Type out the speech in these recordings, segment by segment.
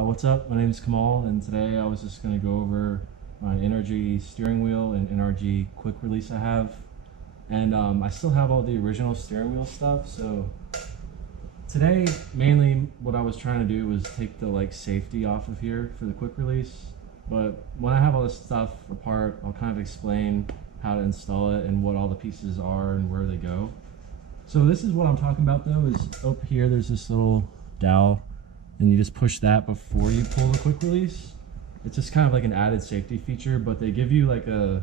What's up? My name is Kamal, and today I was just going to go over my NRG steering wheel and NRG quick release I have. And I still have all the original steering wheel stuff, so today mainly what I was trying to do was take the safety off of here for the quick release. But when I have all this stuff apart, I'll kind of explain how to install it and what all the pieces are and where they go. So this is what I'm talking about though, is up here there's this little dowel, and you just push that before you pull the quick release. It's just kind of like an added safety feature, but they give you like a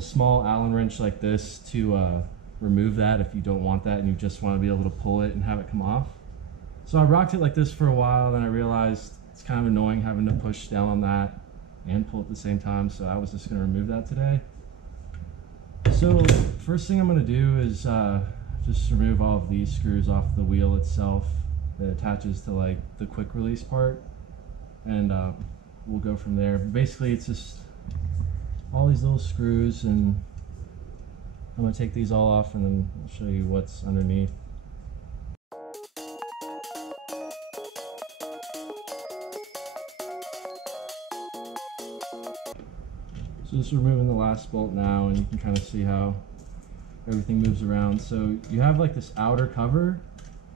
small Allen wrench like this to remove that if you don't want that and you just want to be able to pull it and have it come off. So I rocked it like this for a while, then I realized it's kind of annoying having to push down on that and pull at the same time, so I was just going to remove that today. So first thing I'm going to do is just remove all of these screws off the wheel itself that attaches to the quick release part, and we'll go from there. But basically it's just all these little screws, and I'm going to take these all off and then I'll show you what's underneath. So just removing the last bolt now, and you can kind of see how everything moves around. So you have this outer cover,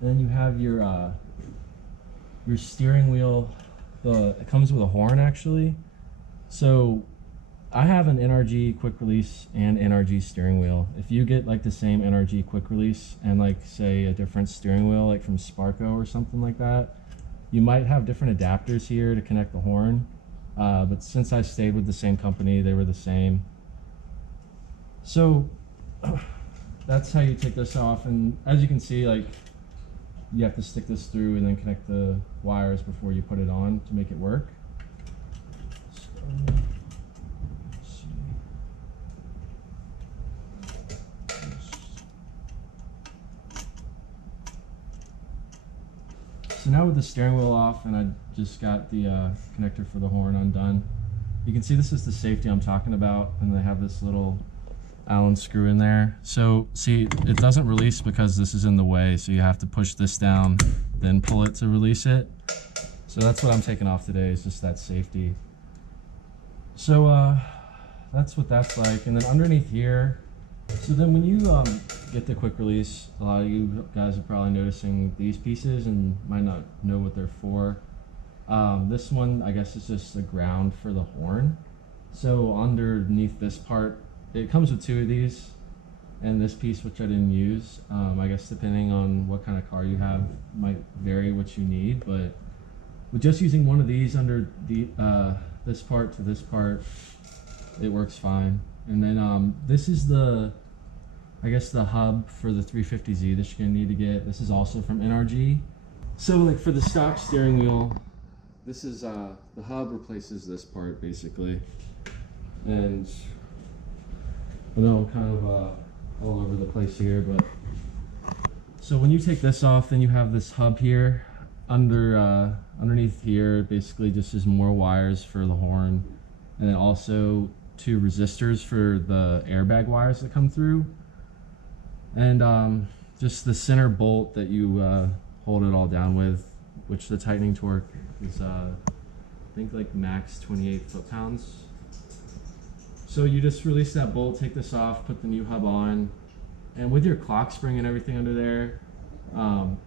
and then you have your steering wheel. It comes with a horn actually. So I have an NRG quick release and NRG steering wheel. If you get the same NRG quick release and say a different steering wheel from Sparco or something like that, you might have different adapters here to connect the horn. But since I stayed with the same company, they were the same. So that's how you take this off, and as you can see, you have to stick this through and then connect the wires before you put it on to make it work. So, let's see. So now with the steering wheel off, and I just got the connector for the horn undone, you can see this is the safety I'm talking about, and they have this little Allen screw in there. So see, it doesn't release because this is in the way, so you have to push this down, then pull it to release it. So that's what I'm taking off today, is just that safety. So that's what that's like. And then underneath here, so then when you get the quick release, a lot of you guys are probably noticing these pieces and might not know what they're for. This one, I guess, is just the ground for the horn. So underneath this part, it comes with two of these, and this piece, which I didn't use. I guess depending on what kind of car you have might vary what you need, but with just using one of these under the this part to this part, it works fine. And then this is I guess the hub for the 350Z that you're gonna need to get. This is also from NRG. So for the stock steering wheel, this is the hub replaces this part basically. And I know I'm kind of all over the place here, but so when you take this off, then you have this hub here. Underneath here basically just is more wires for the horn, and then also two resistors for the airbag wires that come through, and just the center bolt that you hold it all down with, which the tightening torque is I think max 28 foot-pounds. So you just release that bolt, take this off, put the new hub on, and with your clock spring and everything under there,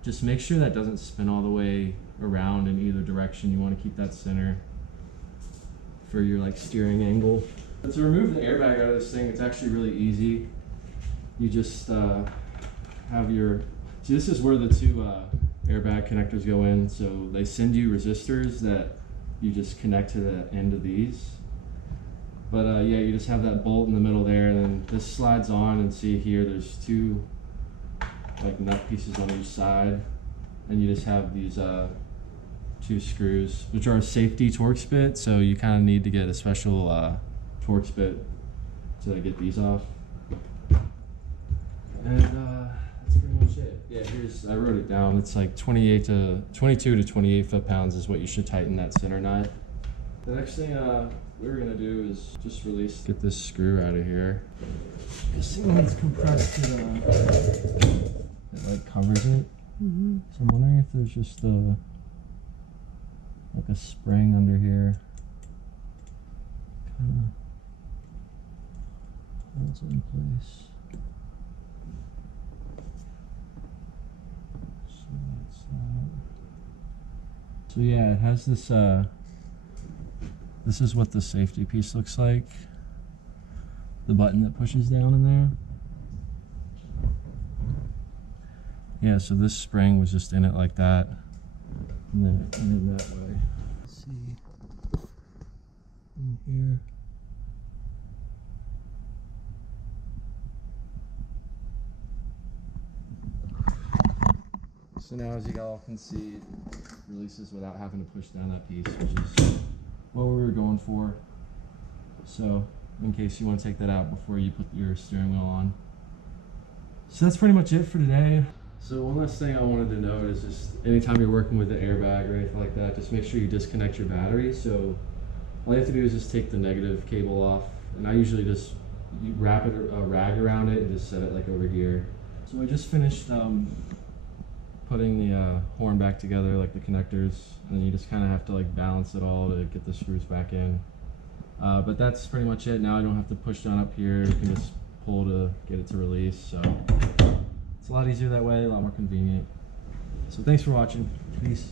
just make sure that doesn't spin all the way around in either direction. You want to keep that center for your steering angle. But to remove the airbag out of this thing, it's actually really easy. You just have your, see, this is where the two airbag connectors go in. So they send you resistors that you just connect to the end of these. But yeah, you just have that bolt in the middle there, and then this slides on, and see here there's two nut pieces on each side, and you just have these two screws, which are a safety Torx bit, so you kind of need to get a special Torx bit to get these off. And that's pretty much it. Yeah, I wrote it down. It's 22 to 28 foot-pounds is what you should tighten that center nut. The next thing we're gonna do is just get this screw out of here. This thing is compressed it covers it. So I'm wondering if there's just a a spring under here. Kind of holds it in place. So that's that. So yeah, it has this, this is what the safety piece looks like. The button that pushes down in there. Yeah, so this spring was just in it like that. And then it went in that way. Let's see. In here. So now, as you all can see, it releases without having to push down that piece, which is what we were going for. So, in case you want to take that out before you put your steering wheel on. So that's pretty much it for today. So one last thing I wanted to note is just anytime you're working with the airbag or anything like that, just make sure you disconnect your battery. So all you have to do is just take the negative cable off, and I usually just wrap it a rag around it and just set it like over here. So I just finished putting the horn back together, like the connectors, and then you just kind of have to like balance it all to get the screws back in. But that's pretty much it. Now I don't have to push down up here. You can just pull to get it to release. So it's a lot easier that way, a lot more convenient. So thanks for watching. Peace.